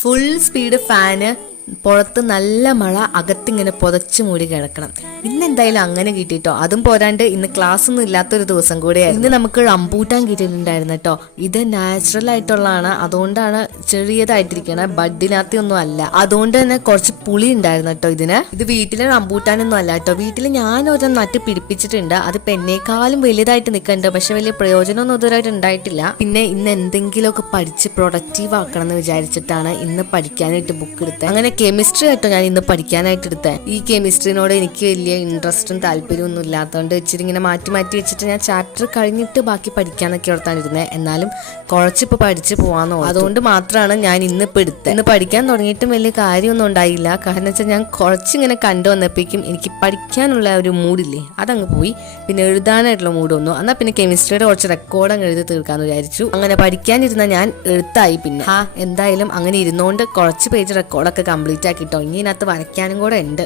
Full speed fan, പുറത്ത് നല്ല മഴ, അകത്തിങ്ങനെ പുതച്ചു മൂടി കിടക്കണം. ഇന്ന് എന്തായാലും അങ്ങനെ കിട്ടിട്ടോ. അതും പോരാണ്ട് ഇന്ന് ക്ലാസ് ഒന്നും ഇല്ലാത്തൊരു ദിവസം കൂടെയായിരുന്നു. ഇന്ന് നമുക്ക് റംബൂട്ടാൻ കിട്ടിയിട്ടുണ്ടായിരുന്നു കേട്ടോ. ഇത് നാച്ചുറൽ ആയിട്ടുള്ളതാണ്, അതുകൊണ്ടാണ് ചെറിയതായിട്ടിരിക്കണത്, ബഡിനകത്തൊന്നും അല്ല. അതുകൊണ്ട് തന്നെ കുറച്ച് പുളി ഉണ്ടായിരുന്നു കേട്ടോ ഇതിന്. ഇത് വീട്ടിലെ റംബൂട്ടാനൊന്നും അല്ല കേട്ടോ. വീട്ടിൽ ഞാൻ ഒരു നട്ട് പിടിപ്പിച്ചിട്ടുണ്ട്. അതിപ്പോ എന്നെക്കാളും വലുതായിട്ട് നിൽക്കുന്നുണ്ട്, പക്ഷെ വലിയ പ്രയോജനമൊന്നും ഇതുവരായിട്ട് ഉണ്ടായിട്ടില്ല. പിന്നെ ഇന്ന് എന്തെങ്കിലുമൊക്കെ പഠിച്ച് പ്രൊഡക്റ്റീവ് ആക്കണം എന്ന് വിചാരിച്ചിട്ടാണ് ഇന്ന് പഠിക്കാനായിട്ട് ബുക്ക് എടുത്തത്. അങ്ങനെ കെമിസ്ട്രി ആയിട്ടോ ഞാൻ ഇന്ന് പഠിക്കാനായിട്ട് എടുത്തത്. ഈ കെമിസ്ട്രിനോട് എനിക്ക് വലിയ ഇൻട്രസ്റ്റും താല്പര്യമൊന്നും ഇല്ലാത്തതുകൊണ്ട് ഇച്ചിരി ഇങ്ങനെ മാറ്റി മാറ്റി വെച്ചിട്ട് ഞാൻ ചാപ്റ്റർ കഴിഞ്ഞിട്ട് ബാക്കി പഠിക്കാന്നൊക്കെ ഓർത്താണ് ഇരുന്നത്. എന്നാലും കുറച്ചിപ്പോൾ പഠിച്ച് പോകാമെന്നോ, അതുകൊണ്ട് മാത്രമാണ് ഞാൻ ഇന്നിപ്പോൾ എടുത്തത്. ഇന്ന് പഠിക്കാൻ തുടങ്ങിയിട്ടും വലിയ കാര്യമൊന്നും ഉണ്ടായില്ല. കാരണം വെച്ചാൽ ഞാൻ കുറച്ചിങ്ങനെ കണ്ടു വന്നപ്പോഴേക്കും എനിക്ക് പഠിക്കാനുള്ള ഒരു മൂഡില്ലേ അതങ്ങ് പോയി. പിന്നെ എഴുതാനായിട്ടുള്ള മൂഡ് വന്നു. എന്നാൽ പിന്നെ കെമിസ്ട്രിയുടെ കുറച്ച് റെക്കോർഡ് അങ്ങ് എഴുതി തീർക്കാമെന്ന് വിചാരിച്ചു. അങ്ങനെ പഠിക്കാനിരുന്ന ഞാൻ എഴുത്തായി. പിന്നെ എന്തായാലും അങ്ങനെ ഇരുന്നുകൊണ്ട് കുറച്ച് പേജ് റെക്കോർഡൊക്കെ കംപ്ലീറ്റ് ആക്കിട്ടോ. ഇനി ഇതിനകത്ത് വരയ്ക്കാനും കൂടെ ഉണ്ട്.